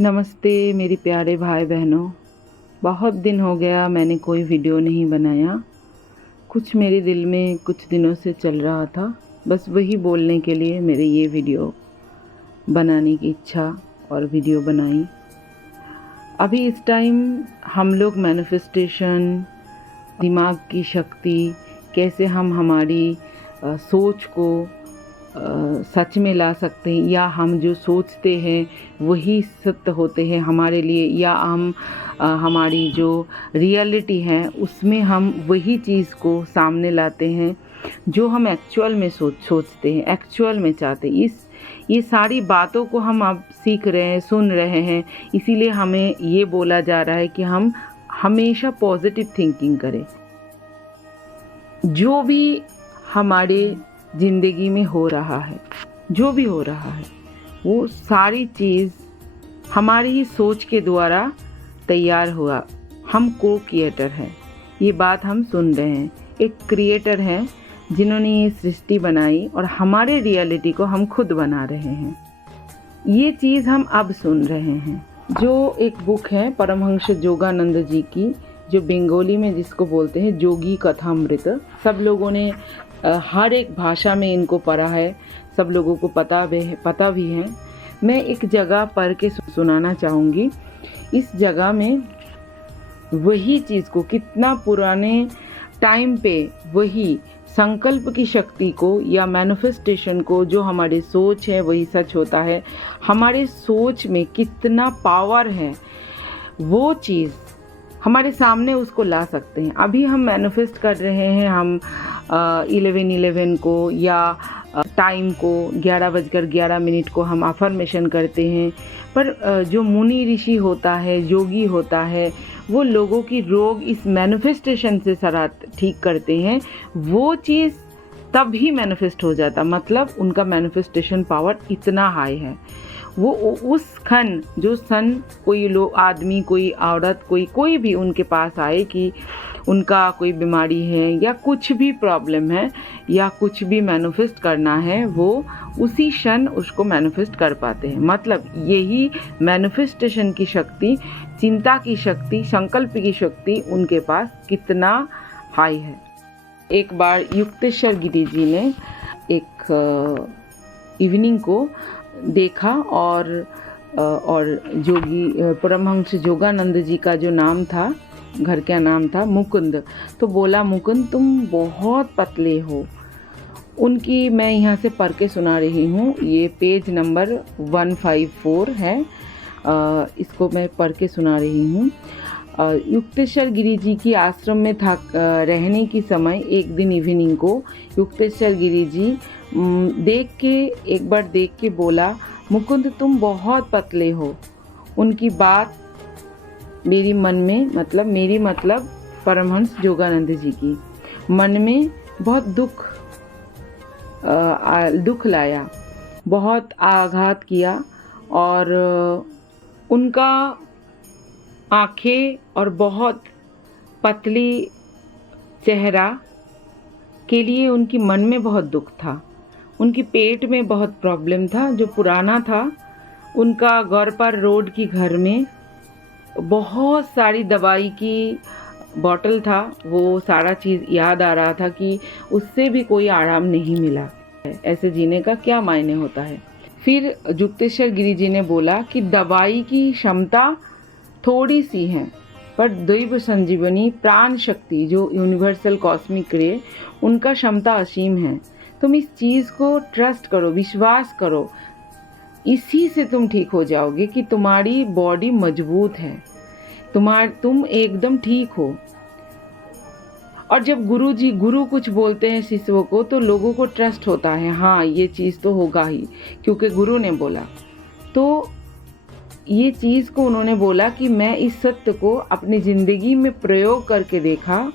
नमस्ते मेरे प्यारे भाई बहनों। बहुत दिन हो गया मैंने कोई वीडियो नहीं बनाया। कुछ मेरे दिल में कुछ दिनों से चल रहा था, बस वही बोलने के लिए मेरे ये वीडियो बनाने की इच्छा और वीडियो बनाई। अभी इस टाइम हम लोग मैनिफेस्टेशन, दिमाग की शक्ति, कैसे हम हमारी सोच को सच में ला सकते हैं, या हम जो सोचते हैं वही सत्य होते हैं हमारे लिए, या हम हमारी जो रियलिटी है उसमें हम वही चीज़ को सामने लाते हैं जो हम एक्चुअल में सोचते हैं, एक्चुअल में चाहते हैं। ये सारी बातों को हम अब सीख रहे हैं, सुन रहे हैं। इसीलिए हमें ये बोला जा रहा है कि हम हमेशा पॉजिटिव थिंकिंग करें। जो भी हमारे ज़िंदगी में हो रहा है, जो भी हो रहा है, वो सारी चीज़ हमारी ही सोच के द्वारा तैयार हुआ। हम को क्रिएटर हैं, ये बात हम सुन रहे हैं। एक क्रिएटर हैं जिन्होंने ये सृष्टि बनाई और हमारे रियलिटी को हम खुद बना रहे हैं। ये चीज़ हम अब सुन रहे हैं। जो एक बुक है परमहंस जोगानंद जी की, जो बंगाली में जिसको बोलते हैं जोगी कथामृत। सब लोगों ने हर एक भाषा में इनको पढ़ा है, सब लोगों को पता भी है। मैं एक जगह पढ़ के सुनाना चाहूँगी। इस जगह में वही चीज़ को, कितना पुराने टाइम पे वही संकल्प की शक्ति को या मैनिफेस्टेशन को, जो हमारी सोच है वही सच होता है। हमारे सोच में कितना पावर है, वो चीज़ हमारे सामने उसको ला सकते हैं। अभी हम मैनिफेस्ट कर रहे हैं, हम 11:11 को या टाइम को 11:11 को हम अफर्मेशन करते हैं। पर जो मुनि ऋषि होता है, योगी होता है, वो लोगों की रोग इस मैनिफेस्टेशन से सारा ठीक करते हैं। वो चीज़ तब ही मैनिफेस्ट हो जाता, मतलब उनका मैनिफेस्टेशन पावर इतना हाई है। वो उस क्षण, जो सन कोई लोग, आदमी, कोई औरत, कोई भी उनके पास आए कि उनका कोई बीमारी है या कुछ भी प्रॉब्लम है या कुछ भी मैनिफेस्ट करना है, वो उसी क्षण उसको मैनिफेस्ट कर पाते हैं। मतलब यही मैनिफेस्टेशन की शक्ति, चिंता की शक्ति, संकल्प की शक्ति उनके पास कितना हाई है। एक बार युक्तेश्वर गिरी जी ने एक इवनिंग को देखा और जोगी परमहंस जोगानंद जी का जो नाम था, घर का नाम था मुकुंद। तो बोला, मुकुंद तुम बहुत पतले हो। उनकी मैं यहाँ से पढ़ के सुना रही हूँ। ये पेज नंबर 154 है, इसको मैं पढ़ के सुना रही हूँ। युक्तेश्वर गिरी जी की आश्रम में था रहने की समय एक दिन इवनिंग को युक्तेश्वर गिरी जी एक बार देख के बोला, मुकुंद तुम बहुत पतले हो। उनकी बात मेरी मतलब परमहंस जोगानंद जी की मन में बहुत दुख लाया, बहुत आघात किया। और उनका आँखें और बहुत पतली चेहरा के लिए उनकी मन में बहुत दुख था। उनकी पेट में बहुत प्रॉब्लम था जो पुराना था। उनका घर पर रोड की घर में बहुत सारी दवाई की बॉटल था। वो सारा चीज़ याद आ रहा था कि उससे भी कोई आराम नहीं मिला। ऐसे जीने का क्या मायने होता है। फिर युक्तेश्वर गिरी जी ने बोला कि दवाई की क्षमता थोड़ी सी है, पर दैव संजीवनी, प्राण शक्ति, जो यूनिवर्सल कॉस्मिक रे, उनका क्षमता असीम है। तुम इस चीज़ को ट्रस्ट करो, विश्वास करो, इसी से तुम ठीक हो जाओगे कि तुम्हारी बॉडी मजबूत है, तुम एकदम ठीक हो। और जब गुरु कुछ बोलते हैं शिष्यों को, तो लोगों को ट्रस्ट होता है, हाँ ये चीज़ तो होगा ही, क्योंकि गुरु ने बोला। तो ये चीज़ को उन्होंने बोला कि मैं इस सत्य को अपनी ज़िंदगी में प्रयोग करके देखा।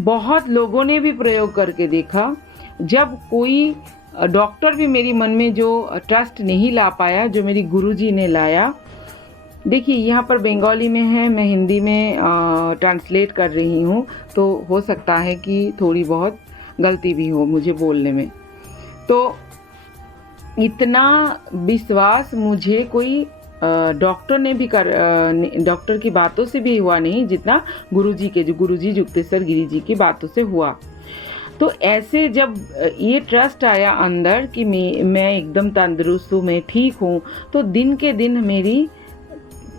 बहुत लोगों ने भी प्रयोग करके देखा। जब कोई डॉक्टर भी मेरी मन में जो ट्रस्ट नहीं ला पाया, जो मेरी गुरुजी ने लाया। देखिए यहाँ पर बंगाली में है, मैं हिंदी में ट्रांसलेट कर रही हूँ, तो हो सकता है कि थोड़ी बहुत गलती भी हो मुझे बोलने में। तो इतना विश्वास मुझे कोई डॉक्टर ने भी डॉक्टर की बातों से भी हुआ नहीं जितना गुरुजी युक्तेश्वर गिरी जी की बातों से हुआ। तो ऐसे जब ये ट्रस्ट आया अंदर कि मैं एकदम तंदुरुस्त हूँ, मैं ठीक हूँ, तो दिन के दिन मेरी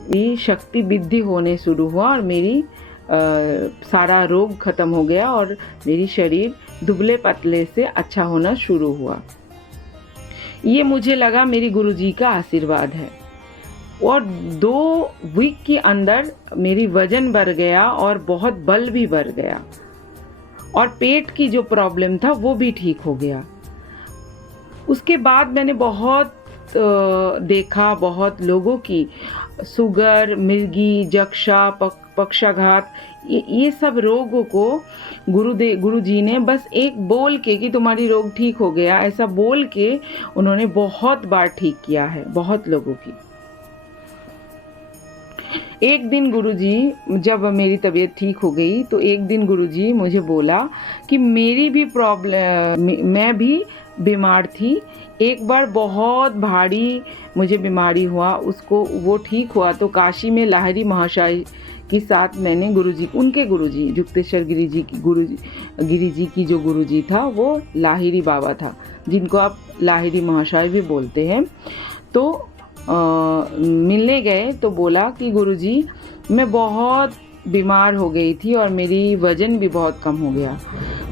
ये शक्ति वृद्धि होने शुरू हुआ और मेरी सारा रोग खत्म हो गया और मेरी शरीर दुबले पतले से अच्छा होना शुरू हुआ। ये मुझे लगा मेरी गुरुजी का आशीर्वाद है। और 2 वीक के अंदर मेरी वजन बढ़ गया और बहुत बल भी बढ़ गया और पेट की जो प्रॉब्लम था वो भी ठीक हो गया। उसके बाद मैंने बहुत देखा, बहुत लोगों की शुगर, मिर्गी, जक्षा, पक्षाघात, ये सब रोगों को गुरुजी ने बस एक बोल के कि तुम्हारी रोग ठीक हो गया, ऐसा बोल के उन्होंने बहुत बार ठीक किया है बहुत लोगों की। एक दिन गुरुजी, जब मेरी तबीयत ठीक हो गई तो एक दिन गुरुजी मुझे बोला कि मेरी भी प्रॉब्लम, मैं भी बीमार थी। एक बार बहुत भारी मुझे बीमारी हुआ, उसको वो ठीक हुआ तो काशी में लाहिरी महाशय के साथ मैंने उनके गुरुजी युक्तेश्वर गिरी जी की जो गुरुजी था वो लाहिरी बाबा था, जिनको आप लाहिरी महाशय भी बोलते हैं। तो मिलने गए तो बोला कि गुरुजी मैं बहुत बीमार हो गई थी और मेरी वज़न भी बहुत कम हो गया।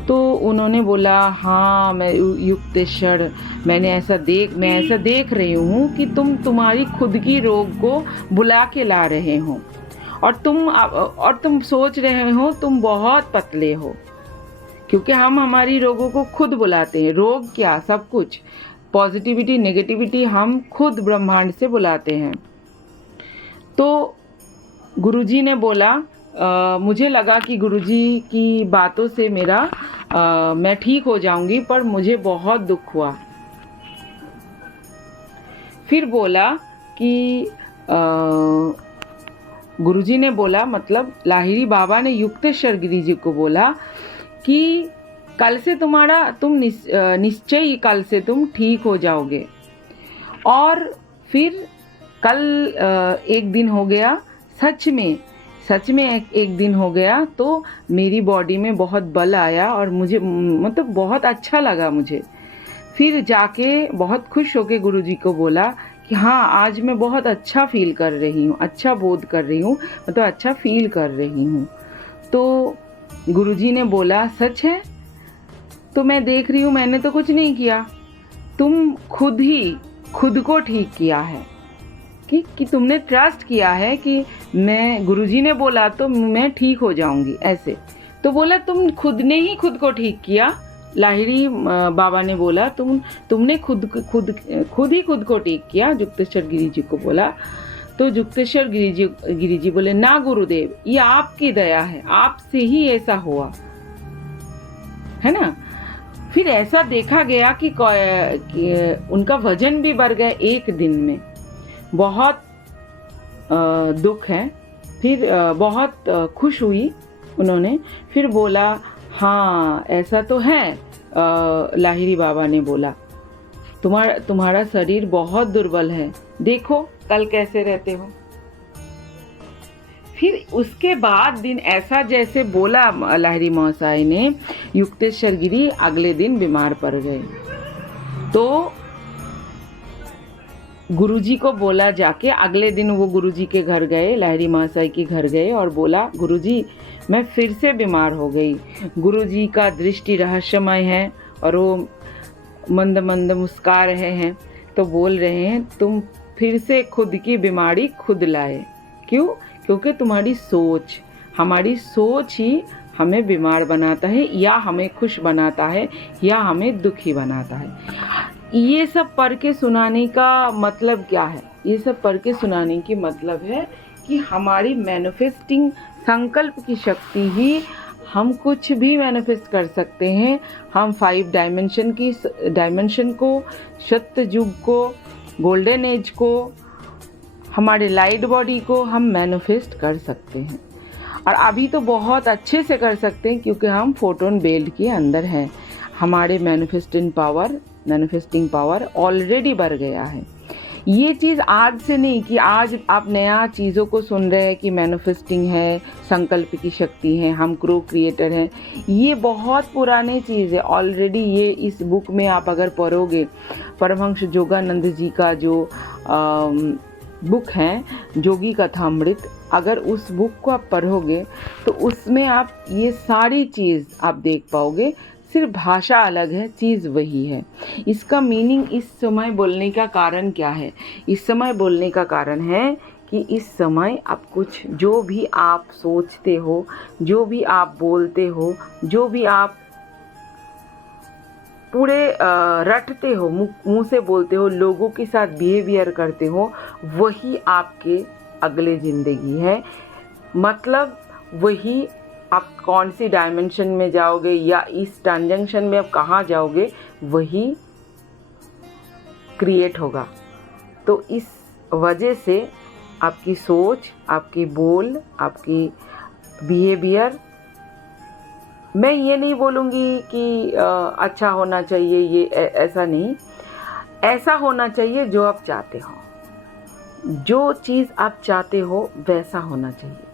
तो उन्होंने बोला हाँ मैं युक्तेश्वर, मैं ऐसा देख रही हूँ कि तुम्हारी खुद की रोग को बुला के ला रहे हो और तुम सोच रहे हो तुम बहुत पतले हो, क्योंकि हम हमारी रोगों को खुद बुलाते हैं। रोग क्या, सब कुछ पॉजिटिविटी नेगेटिविटी हम खुद ब्रह्मांड से बुलाते हैं। तो गुरुजी ने बोला मुझे लगा कि गुरुजी की बातों से मैं ठीक हो जाऊंगी, पर मुझे बहुत दुख हुआ। फिर बोला कि गुरुजी ने बोला, मतलब लाहिरी बाबा ने युक्तेश्वर गिरी जी को बोला कि कल से तुम निश्चय कल से तुम ठीक हो जाओगे। और फिर कल एक दिन हो गया, सच में एक दिन हो गया तो मेरी बॉडी में बहुत बल आया और मुझे मतलब बहुत अच्छा लगा मुझे। फिर जाके बहुत खुश होके गुरुजी को बोला कि हाँ आज मैं बहुत अच्छा फील कर रही हूँ, अच्छा बोध कर रही हूँ, मतलब अच्छा फील कर रही हूँ। तो गुरुजी ने बोला सच है? तो मैं देख रही हूँ मैंने तो कुछ नहीं किया, तुम खुद को ठीक किया है कि तुमने ट्रस्ट किया है कि मैं, गुरुजी ने बोला तो मैं ठीक हो जाऊंगी ऐसे। तो बोला तुम खुद ने ही खुद को ठीक किया। लाहिरी बाबा ने बोला तुमने खुद ही खुद को ठीक किया, युक्तेश्वर गिरी जी को बोला। तो युक्तेश्वर गिरी जी बोले ना गुरुदेव, ये आपकी दया है, आपसे ही ऐसा हुआ है ना। फिर ऐसा देखा गया कि उनका वजन भी बढ़ गया एक दिन में। बहुत दुख है। फिर बहुत खुश हुई उन्होंने। फिर बोला हाँ ऐसा तो है। लाहिरी बाबा ने बोला तुम्हारा शरीर बहुत दुर्बल है, देखो कल कैसे रहते हो। फिर उसके बाद दिन ऐसा जैसे बोला लाहिरी महाशय ने, युक्तेश्वर गिरी अगले दिन बीमार पड़ गए। तो गुरुजी को बोला जाके, अगले दिन वो गुरुजी के घर गए, लाहिरी महाशय के घर गए और बोला गुरुजी मैं फिर से बीमार हो गई। गुरुजी का दृष्टि रहस्यमय है और वो मंद मंद मुस्कुरा रहे हैं। तो बोल रहे हैं तुम फिर से खुद की बीमारी खुद लाए। क्यों? क्योंकि तुम्हारी सोच, हमारी सोच ही हमें बीमार बनाता है, या हमें खुश बनाता है, या हमें दुखी बनाता है। ये सब पढ़ के सुनाने का मतलब क्या है? ये सब पढ़ के सुनाने की मतलब है कि हमारी मैनिफेस्टिंग संकल्प की शक्ति ही हम कुछ भी मैनिफेस्ट कर सकते हैं। हम 5 डायमेंशन को, सत्य युग को, गोल्डन एज को, हमारे लाइट बॉडी को हम मैनिफेस्ट कर सकते हैं। और अभी तो बहुत अच्छे से कर सकते हैं क्योंकि हम फोटोन बेल्ट के अंदर हैं। हमारे मैनिफेस्टिंग पावर ऑलरेडी बढ़ गया है। ये चीज़ आज से नहीं कि आज आप नया चीज़ों को सुन रहे हैं कि मैनिफेस्टिंग है, संकल्प की शक्ति है, हम क्रो क्रिएटर हैं। ये बहुत पुरानी चीज़ है ऑलरेडी। ये इस बुक में आप अगर पढ़ोगे, परमहंस जोगानंद जी का जो बुक है जोगी कथामृत, अगर उस बुक को आप पढ़ोगे तो उसमें आप ये सारी चीज़ आप देख पाओगे। सिर्फ भाषा अलग है, चीज़ वही है। इसका मीनिंग इस समय बोलने का कारण क्या है? इस समय बोलने का कारण है कि इस समय आप कुछ जो भी आप सोचते हो, जो भी आप बोलते हो, जो भी आप पूरे रटते हो, मुंह से बोलते हो, लोगों के साथ बिहेवियर करते हो, वही आपके अगले ज़िंदगी है। मतलब वही आप कौन सी डायमेंशन में जाओगे या इस ट्रांजैक्शन में आप कहाँ जाओगे, वही क्रिएट होगा। तो इस वजह से आपकी सोच, आपकी बोल, आपकी बिहेवियर, मैं ये नहीं बोलूँगी कि अच्छा होना चाहिए, ये ऐसा नहीं, ऐसा होना चाहिए जो आप चाहते हो। जो चीज़ आप चाहते हो वैसा होना चाहिए।